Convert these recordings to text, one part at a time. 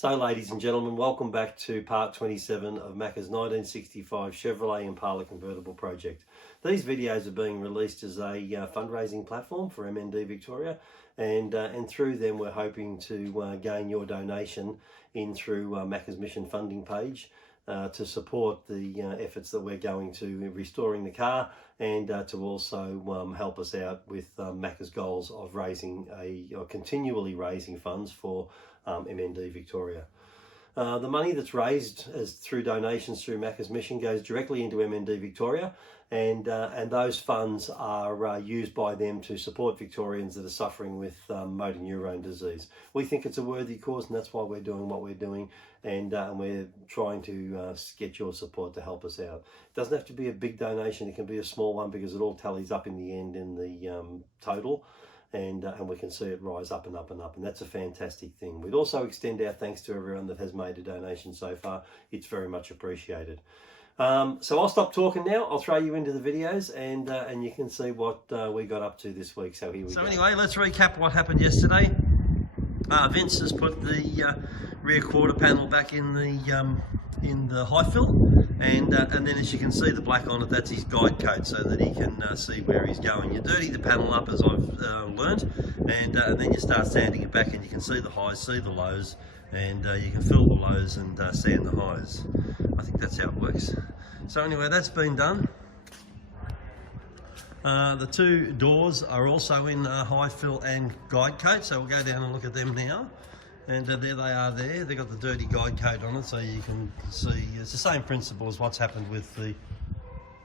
So ladies and gentlemen, welcome back to part 27 of Macka's 1965 Chevrolet Impala Convertible project. These videos are being released as a fundraising platform for MND Victoria, and through them we're hoping to gain your donation in through Macka's mission funding page to support the efforts that we're going to restoring the car, and to also help us out with Macka's goals of continually raising funds for MND Victoria. The money that's raised through donations through Macka's mission goes directly into MND Victoria, and those funds are used by them to support Victorians that are suffering with Motor Neurone Disease. We think it's a worthy cause, and that's why we're doing what we're doing, and we're trying to get your support to help us out. It doesn't have to be a big donation, it can be a small one, because it all tallies up in the end in the total. And we can see it rise up and up and up, and that's a fantastic thing. We'd also extend our thanks to everyone that has made a donation so far. It's very much appreciated. So I'll stop talking now. I'll throw you into the videos, and you can see what we got up to this week. So here we go. So anyway, let's recap what happened yesterday. Vince has put the rear quarter panel back in the high fill, and then as you can see the black on it, that's his guide code, so that he can see where he's going. You dirty the panel up, as I've learnt, and then you start sanding it back, and you can see the highs, see the lows, and you can fill the lows and sand the highs. I think that's how it works. So anyway, that's been done. The two doors are also in high fill and guide coat, so we'll go down and look at them now. And there they are there. They've got the dirty guide coat on it, so you can see it's the same principle as what's happened with the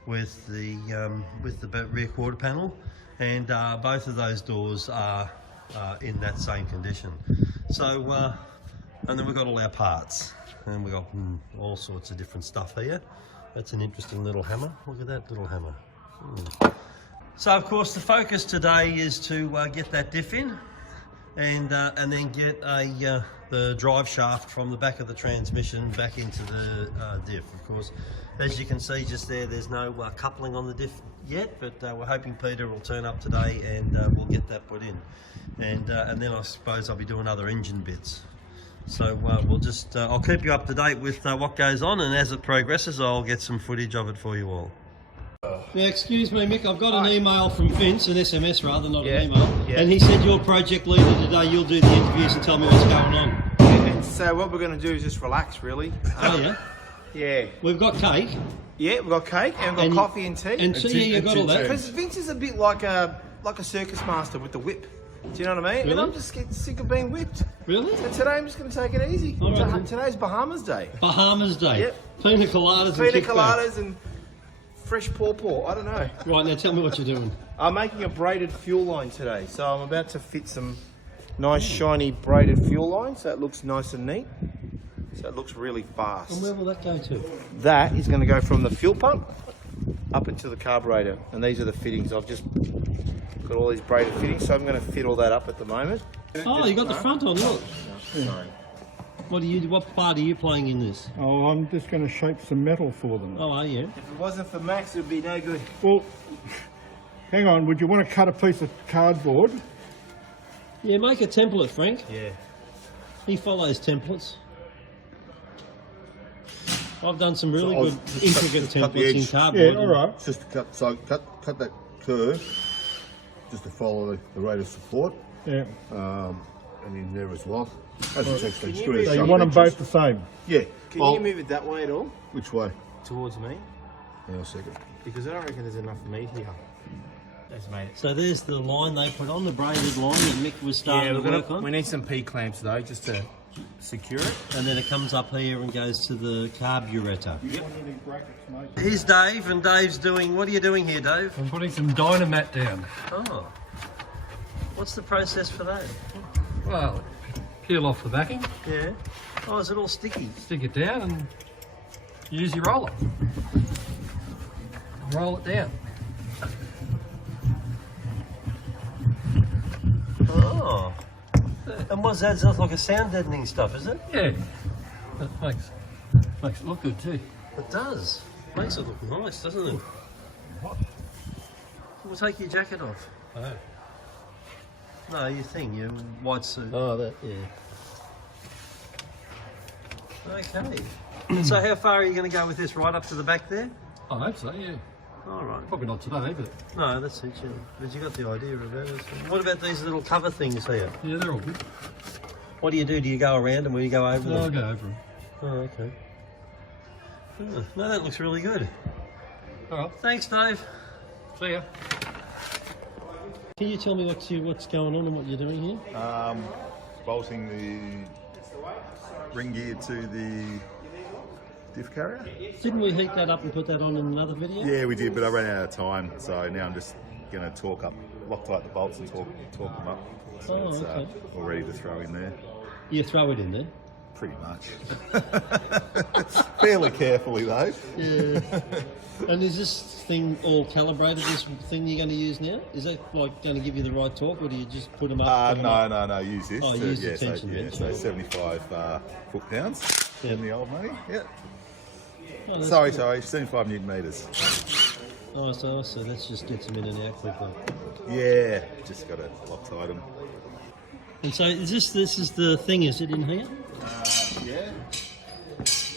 rear quarter panel, and both of those doors are in that same condition. So and then we've got all our parts, and we've got all sorts of different stuff here. That's an interesting little hammer. Look at that little hammer. So of course the focus today is to get that diff in, and then get the drive shaft from the back of the transmission back into the diff. Of course, as you can see just there, there's no coupling on the diff yet, but we're hoping Peter will turn up today, and we'll get that put in. And then I suppose I'll be doing other engine bits. So we'll just I'll keep you up to date with what goes on, and as it progresses I'll get some footage of it for you all. Now, excuse me, Mick, I've got an email from Vince, an SMS rather, not an email, and he said you're project leader today, you'll do the interviews and tell me what's going on. And so what we're going to do is just relax, really. Oh, yeah? Yeah. We've got cake. Yeah, we've got cake, and we've got coffee and tea. And tea, yeah, you've got all that. Because Vince is a bit like a circus master with the whip. Do you know what I mean? Really? And I'm just getting sick of being whipped. Really? So today I'm just going to take it easy. All right. Today's Bahamas Day. Bahamas Day. Yep. Pina coladas and Pina coladas and fresh pawpaw, I don't know. Right, now tell me what you're doing. I'm making a braided fuel line today, so I'm about to fit some nice shiny braided fuel line, so it looks nice and neat. So it looks really fast. And where will that go to? That is going to go from the fuel pump up into the carburetor, and these are the fittings. I've just got all these braided fittings, so I'm going to fit all that up at the moment. Oh, you got the front on, look. No, sorry. What part are you playing in this? Oh, I'm just going to shape some metal for them. Oh, are you? If it wasn't for Max, it would be no good. Well, hang on, would you want to cut a piece of cardboard? Yeah, make a template, Frank. Yeah. He follows templates. I've done some really good just intricate cut the templates in edge. cardboard. Yeah, all right. Just to cut, so cut that curve, just to follow the rate of support, Yeah. and in there as well. As it's actually Can you screwed. So you want them both the same? Yeah. Can Well, you move it that way at all? which way? Towards me? Hang on a second. Because I don't reckon there's enough meat here. That's made it. So there's the line they put on, the braided line that Mick was starting to work on. We need some P-clamps though, just to secure it. And then it comes up here and goes to the carburetor. Yep. Here's Dave, and Dave's doing, what are you doing here, Dave? I'm putting some dynamite down. Oh. What's the process for that? Well, peel off the backing, Yeah. Oh, is it all sticky? stick it down and use your roller. Roll it down. Oh. And what's that? That's like a sound deadening stuff, is it? Yeah. That makes it look good too. It does. Makes it look nice, doesn't it? What? We'll take your jacket off. Oh. No, your thing, your white suit. Oh, that, yeah. Okay. So how far are you going to go with this? Right up to the back there? I hope so, yeah. All right. Probably not today, but No, that's it. But you got the idea of it. What about these little cover things here? yeah, they're all good. What do? Do you go around them or you go over No, I'll them? go over them. Oh, okay. Oh, no, that looks really good. All right, Thanks, Dave. see ya. Can you tell me what's going on and what you're doing here? Bolting the ring gear to the diff carrier. Didn't we heat that up and put that on in another video? Yeah, we did, but I ran out of time, so now I'm just going to torque up, Loctite the bolts and torque them up. So Oh, it's okay. all ready to throw in there. You throw it in there? Pretty much. Fairly carefully though. Yeah. And is this thing all calibrated, this thing you're going to use now? Is that like going to give you the right torque, or do you just put them up? No, use this. Oh, use the yeah, tension then, so sure. 75 foot-pounds in the old money. Yeah. Oh, that's Sorry, good. 75 newton meters. Oh, so that just gets them in and out quickly. Yeah, just got to Loctite them. And so is this is the thing, is it in here? Yeah.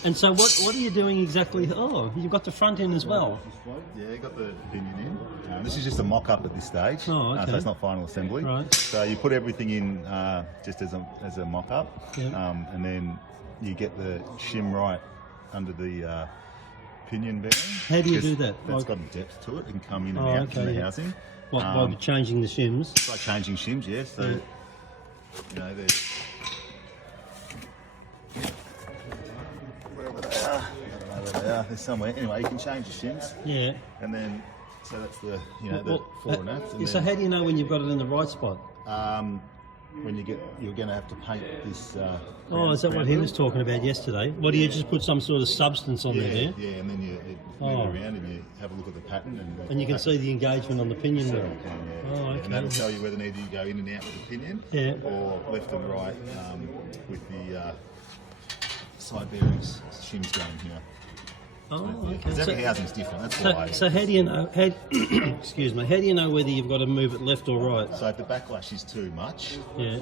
And so what are you doing exactly? Oh, you've got the front end as well. Yeah, got the pinion in. This is just a mock-up at this stage, Oh, okay. so it's not final assembly. Right. So you put everything in just as a mock-up, Yeah. and then you get the shim right under the pinion bearing. How do you because do that? That's Like- got a depth to it. It can come in and Oh, out okay, from the yeah. housing. What, by changing the shims? It's like changing shims, yeah. So, you know, they're... Wherever they are. I don't know where they are. They're somewhere. Anyway, you can change the shims. Yeah. And then, so that's the, you know, the fore and aft. And so how do you know when you've got it in the right spot? when you're going to have to paint this. Oh, is that what he was talking about yesterday? What, do you just put some sort of substance on there? Yeah, Do you? yeah, and then you move it around and you have a look at the pattern. And you can see the engagement on the pinion wheel. Yeah. Oh, And that'll okay. tell you whether either you go in and out with the pinion Yeah. or left and right with the side bearings, shims going here. Oh, Because okay. every housing's different, that's why. So how do you know? Excuse me. How do you know whether you've got to move it left or right? So if the backlash is too much, Yeah.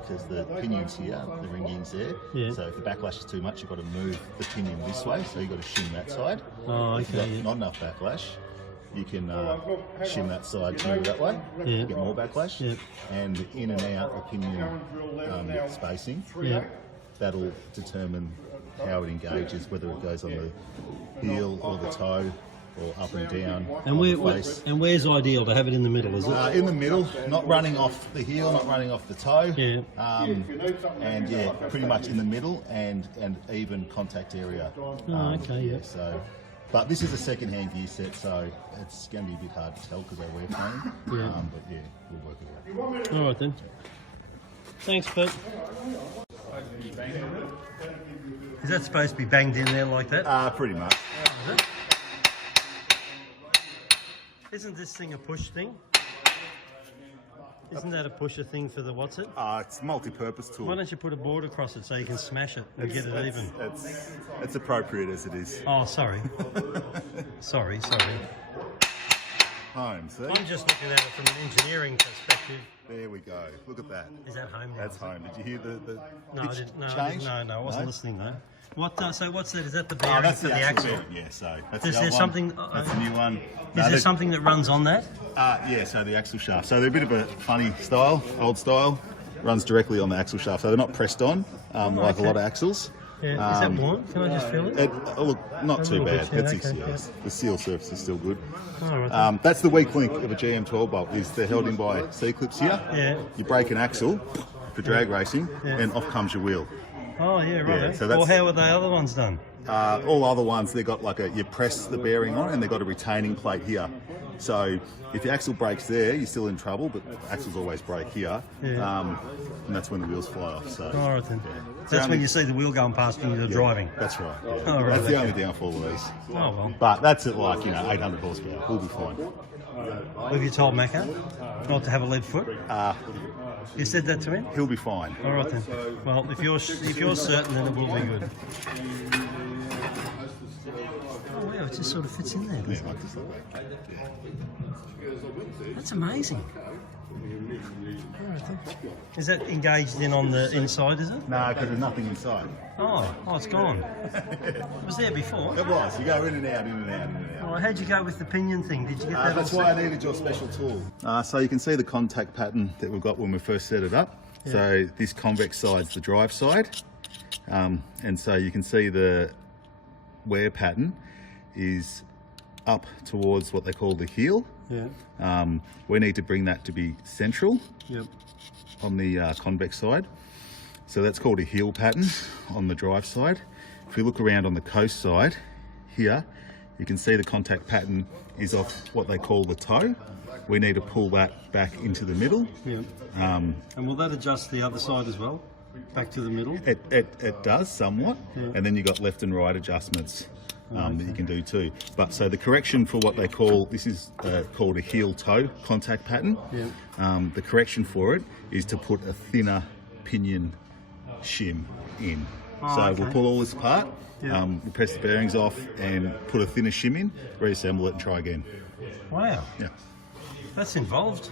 because the pinion's here, the ringing's there. Yeah. So if the backlash is too much, you've got to move the pinion this way. So you've got to shim that side. Oh, If you've okay. got not enough backlash, you can shim that side, move that way, Yeah. get more backlash, Yeah. and in and out the pinion spacing. Yeah. That'll determine how it engages, whether it goes on the heel or the toe, or up and down. And on the face. where's ideal to have it in the middle? Is it? In the middle, not running off the heel, not running off the toe. Yeah. And yeah, pretty much in the middle and even contact area. Okay, yeah. So, but this is a second-hand gear set, so it's going to be a bit hard to tell because they wear foam. Yeah. But yeah, we'll work it out. All right then. Thanks, Pete. Is that supposed to be banged in there like that? Pretty much. Isn't this thing a push thing? Isn't that a pusher thing for the what's it? It's a multi-purpose tool. Why don't you put a board across it so you can smash it and get it even? It's appropriate as it is. Oh, sorry. sorry. Home, see? I'm just looking at it from an engineering perspective. There we go. Look at that. Is that home now? That's home. Did you hear the No, I pitch didn't. No, change? I wasn't listening though. What? So what's that? Is that the Oh, bearing that's for the the axle. axle? Bearing. Yeah, so that's Is the there old something? one. That's the new one. Is there something that runs on that? Yeah, so the axle shaft. So they're a bit of a funny style, old style. Runs directly on the axle shaft. So they're not pressed on like a lot of axles. Yeah. Is that warm? Can I just feel it? Look, not too little bad. bit, yeah, It's okay, yes. The seal surface is still good. All right. That's the weak link of a GM12 bolt. Is they're held in by C-clips here. Yeah. You break an axle for drag racing, Yeah. and off comes your wheel. Oh yeah, right. Yeah, so that's- Or how are the other ones done? All other ones, they've got like you press the bearing on, and they've got a retaining plate here. So if your axle breaks there, you're still in trouble, but axles always break here. Yeah. And that's when the wheels fly off. So All right then. yeah. That's when you see the wheel going past when you're driving. That's right. Yeah. Oh, right, That's the okay. only downfall of these. Oh well. But that's at like 800 horsepower. We'll be fine. Have you told Macka not to have a lead foot? You said that to him? He'll be fine. All right then. Well, if you're certain, then it will be good. Oh wow, it just sort of fits in there. Yeah, like this. That's amazing. Is that engaged in on the inside, is it? No, because there's nothing inside. Oh, it's gone. It was there before. It was. You go in and out, in and out, in and out. Well, how'd you go with the pinion thing? Did you get that? That's all why set? I needed your special tool. So you can see the contact pattern that we got when we first set it up. Yeah. So this convex side's the drive side. And so you can see the wear pattern is up towards what they call the heel. Yeah. We need to bring that to be central. Yep. On the convex side. So that's called a heel pattern on the drive side. If we look around on the coast side here, you can see the contact pattern is off what they call the toe. We need to pull that back into the middle. Yep. And will that adjust the other side as well? Back to the middle? It does somewhat. Yeah. And then you've got left and right adjustments that you can do too. But so the correction for what they call, this is called a heel toe contact pattern. Yeah. The correction for it is to put a thinner pinion shim in. We'll pull all this apart, we'll press the bearings off and put a thinner shim in, reassemble it and try again. Wow. Yeah. That's involved.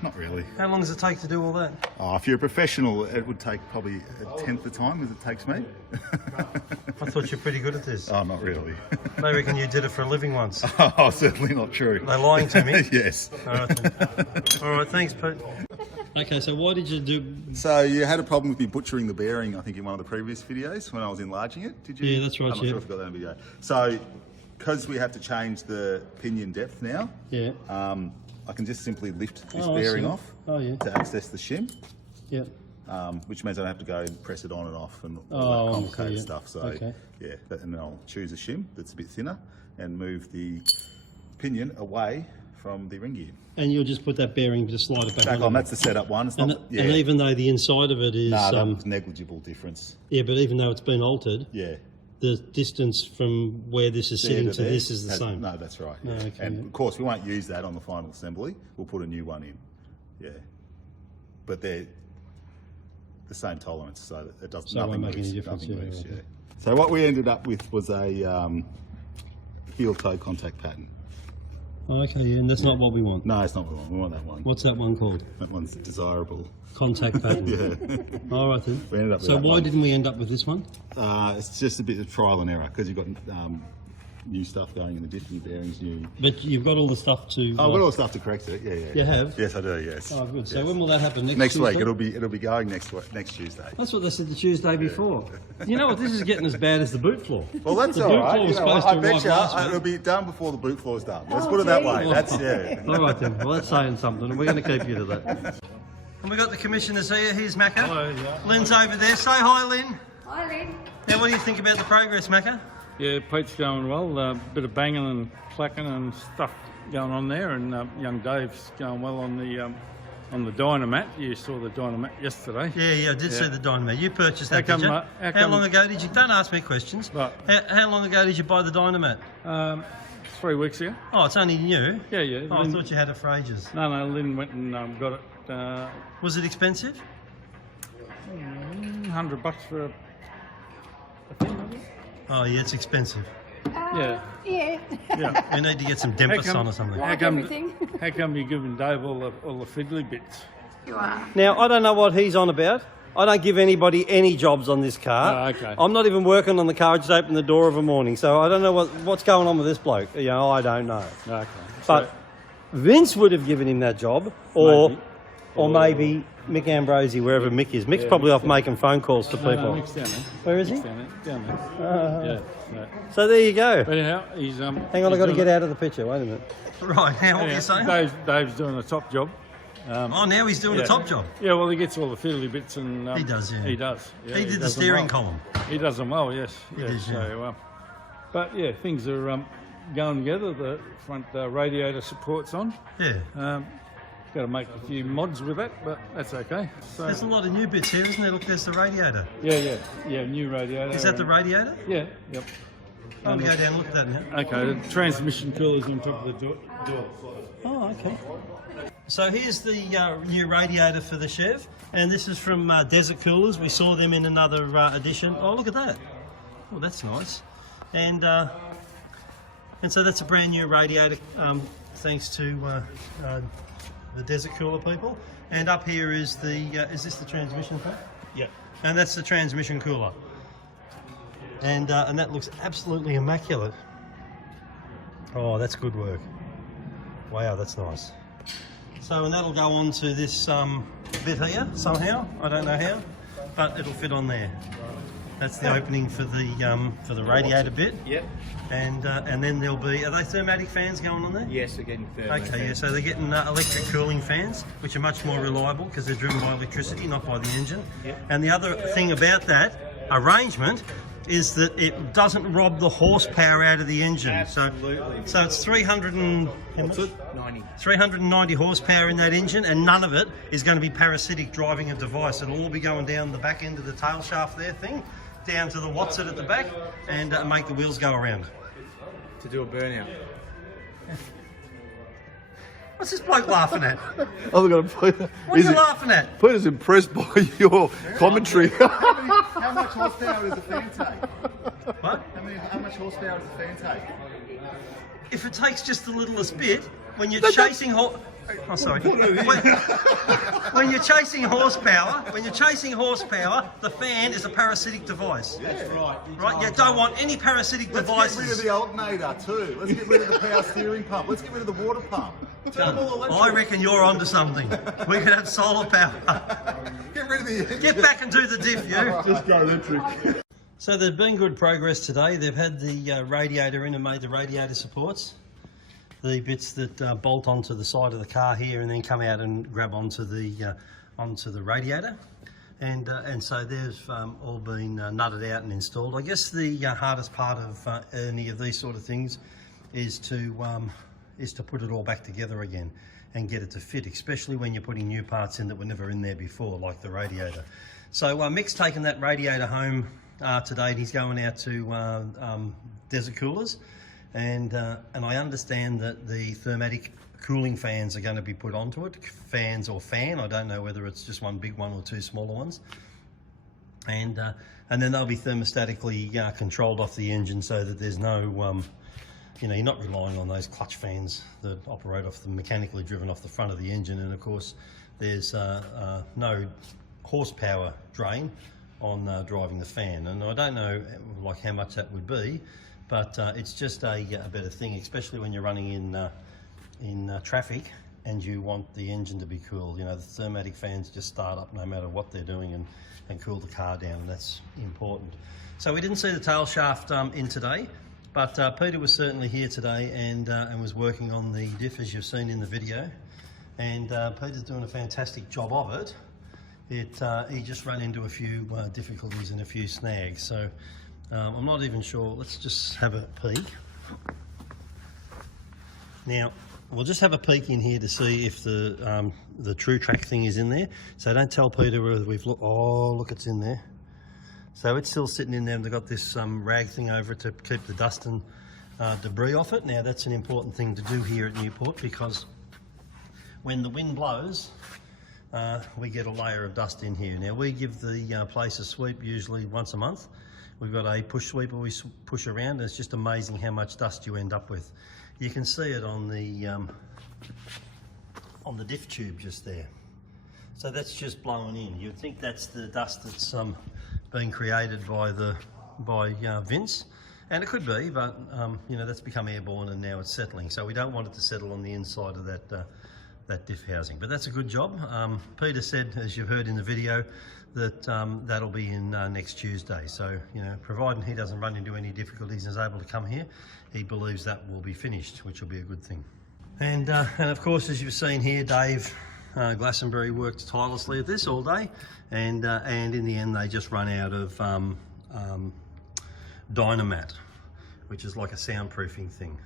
Not really. How long does it take to do all that? Oh, if you're a professional, it would take probably a tenth the time as it takes me. I thought you're pretty good at this. Oh, not really. They reckon you did it for a living once. Oh, certainly not true. They're lying to me? Yes. All right, thanks, Pete. Okay, so why did you do... So you had a problem with me butchering the bearing, I think, in one of the previous videos when I was enlarging it, did you? Yeah, that's right, I'm not sure if I got that in video. So, because we have to change the pinion depth now, Yeah. I can just simply lift this bearing off to access the shim. Yeah. Which means I don't have to go and press it on and off and all that complicated stuff. So yeah, and then I'll choose a shim that's a bit thinner and move the pinion away from the ring gear. And you'll just put that bearing, just slide it back on. That's the setup one. It's not, and even though the inside of it is... that was negligible difference. Yeah, but even though it's been altered, yeah, the distance from where this is sitting to this is the same. No, that's right. Yeah. Okay, and of course, we won't use that on the final assembly. We'll put a new one in. Yeah, but they're the same tolerance, so that it doesn't. So it won't make any difference. Yeah. So what we ended up with was a heel toe contact pattern. Oh, okay, yeah, and that's not what we want. No, it's not what we want. We want that one. What's that one called? That one's desirable. Contact pattern. Yeah. All right then. We ended up with so that why one. didn't we end up with this one? It's just a bit of trial and error because you've got new stuff going in the diff, new bearings, new. But you've got all the stuff to. I've got all the stuff to correct it. Yeah. You have? Yes, I do. Yes. Oh, good. So yes. when will that happen? Next Tuesday? week. It'll be going next Tuesday. That's what they said the Tuesday before. You know what? This is getting as bad as the boot floor. Well, that's the all boot right. floor was You know, supposed I to bet arrive you last week. it'll be done before the boot floor's done. Let's put it that way. That's All right then. Well, that's saying something, and we're going to keep you to that. And we got the commissioners here. Here's Macka. Hello, yeah. Lynn's over there. Say hi, Lynn. Hi, Lynn. Now, what do you think about the progress, Macka? Yeah, Pete's going well. A bit of banging and clacking and stuff going on there, and young Dave's going well on the Dynamat. You saw the Dynamat yesterday. Yeah, I did see the Dynamat. You purchased that, did you? How long ago did you? Don't ask me questions. Right. How long ago did you buy the Dynamat? 3 weeks ago. Oh, it's only new. Yeah. Oh, I thought you had it for ages. No, Lynn went and got it. Was it expensive? $100 for a thing, was it? Oh, yeah, it's expensive. Yeah. Yeah. We need to get some Dempus on or something. How come you're giving Dave all the fiddly bits? You are. Now, I don't know what he's on about. I don't give anybody any jobs on this car. Oh, okay. I'm not even working on the car. I just open the door of a morning. So I don't know what's going on with this bloke. You know, I don't know. Okay. But Vince would have given him that job, or maybe Mick Ambrosi, wherever Mick is. Mick's probably off making phone calls to people. No, Mick's down there. Where is he? Down there. Yeah. So there you go. But anyhow, he's Hang on, I've got to get out of the picture. Wait a minute. Right, now what are you saying? Dave's doing a top job. Now he's doing a top job. Yeah, well, he gets all the fiddly bits and... He does, yeah. He does. Yeah, he did the does them steering well. column. He does them well, yes. He does, yeah. So, but yeah, things are going together. The front radiator support's on. Yeah. Got to make a few mods with that, but that's okay. So, There's a lot of new bits here, isn't there? Look, there's the radiator. Yeah, new radiator. Is that the radiator? Yeah, yep. Let me go down and look at that now. Okay, the transmission cooler's on top of the door. Oh, okay. So here's the new radiator for the Chev, and this is from Desert Coolers. We saw them in another edition. Oh, look at that. Oh, that's nice. And so that's a brand new radiator, thanks to the desert cooler people. And up here is is this the transmission thing? Yeah. And that's the transmission cooler. And that looks absolutely immaculate. Oh, that's good work. Wow, that's nice. So, and that'll go on to this bit here somehow. I don't know how, but it'll fit on there. That's the opening for the radiator bit. Yep. And then there'll be, are they thermatic fans going on there? Yes, again. Okay, yeah, so they're getting electric cooling fans, which are much more reliable because they're driven by electricity, not by the engine. Yep. And the other thing about that arrangement is that it doesn't rob the horsepower out of the engine. Absolutely. So it's 90. 390 horsepower in that engine, and none of it is going to be parasitic driving a device. It'll all be going down the back end of the tail shaft there thing, down to the Watson at the back, and make the wheels go around. To do a burnout. What's this bloke laughing at? I've got to put. What are you laughing at? Peter's impressed by your commentary. How much horsepower does the fan take? What? How much horsepower does the fan take? If it takes just the littlest bit, when you're chasing oh, sorry. When you're chasing horsepower, the fan is a parasitic device. That's right. Right? You don't want any parasitic Let's get rid of devices. the alternator too. Let's get rid of the power steering pump. Let's get rid of the water pump. Turn them all electric. I reckon you're onto something. We could have solar power. Get rid of the engine. Get back and do the diff, you. Just go electric. So there's been good progress today. They've had the radiator in and made the radiator supports. The bits that bolt onto the side of the car here and then come out and grab onto the radiator. And so they've all been nutted out and installed. I guess the hardest part of any of these sort of things is to put it all back together again and get it to fit, especially when you're putting new parts in that were never in there before, like the radiator. So Mick's taken that radiator home today, and he's going out to desert coolers. And I understand that the thermatic cooling fans are going to be put onto it, fans or fan. I don't know whether it's just one big one or two smaller ones. And then they'll be thermostatically controlled off the engine so that there's no, you're not relying on those clutch fans that operate off the mechanically driven off the front of the engine. And of course, there's no horsepower drain on driving the fan. And I don't know like how much that would be, but it's just a better thing, especially when you're running in traffic and you want the engine to be cool. The thermatic fans just start up no matter what they're doing and cool the car down, and that's important. So we didn't see the tail shaft in today, but Peter was certainly here today and was working on the diff, as you've seen in the video. And Peter's doing a fantastic job of it. He just ran into a few difficulties and a few snags. So I'm not even sure. Let's just have a peek. Now, we'll just have a peek in here to see if the True Track thing is in there. So don't tell Peter whether we've looked. Oh, look, it's in there. So it's still sitting in there, and they've got this rag thing over it to keep the dust and debris off it. Now, that's an important thing to do here at Newport, because when the wind blows, we get a layer of dust in here. Now, we give the place a sweep usually once a month. We've got a push sweeper we push around, and it's just amazing how much dust you end up with. You can see it on the diff tube just there. So that's just blowing in. You'd think that's the dust that's being created by Vince, and it could be, but that's become airborne and now it's settling. So we don't want it to settle on the inside of that diff housing. But that's a good job. Peter said, as you've heard in the video, that that'll be in next Tuesday. So, providing he doesn't run into any difficulties and is able to come here, he believes that will be finished, which will be a good thing. And of course, as you've seen here, Dave Glastonbury worked tirelessly at this all day, and in the end they just run out of Dynamat, which is like a soundproofing thing.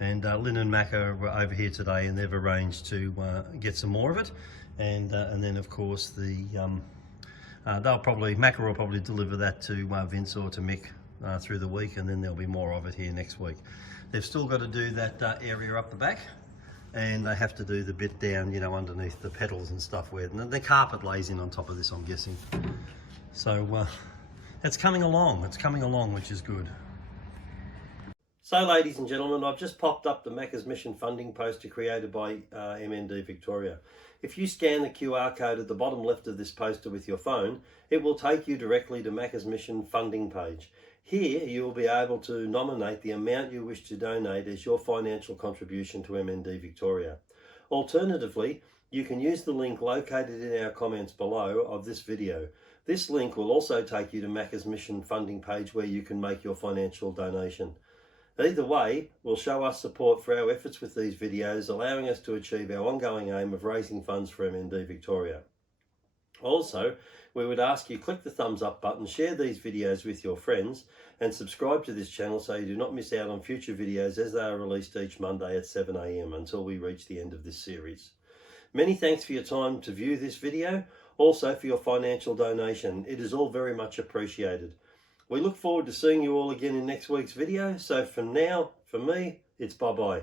And Lynn and Macka were over here today, and they've arranged to get some more of it, and then of course Macka will probably deliver that to Vince or to Mick through the week, and then there'll be more of it here next week. They've still got to do that area up the back, and they have to do the bit down, underneath the pedals and stuff where the carpet lays in on top of this, I'm guessing. So it's coming along, which is good. So ladies and gentlemen, I've just popped up the Macca's Mission funding poster created by MND Victoria. If you scan the QR code at the bottom left of this poster with your phone, it will take you directly to Macca's Mission funding page. Here you will be able to nominate the amount you wish to donate as your financial contribution to MND Victoria. Alternatively, you can use the link located in our comments below of this video. This link will also take you to Macca's Mission funding page where you can make your financial donation. Either way will show us support for our efforts with these videos, allowing us to achieve our ongoing aim of raising funds for MND Victoria. Also, we would ask you click the thumbs up button, share these videos with your friends, and subscribe to this channel so you do not miss out on future videos as they are released each Monday at 7 AM until we reach the end of this series. Many thanks for your time to view this video, also for your financial donation. It is all very much appreciated. We look forward to seeing you all again in next week's video. So for now, for me, it's bye-bye.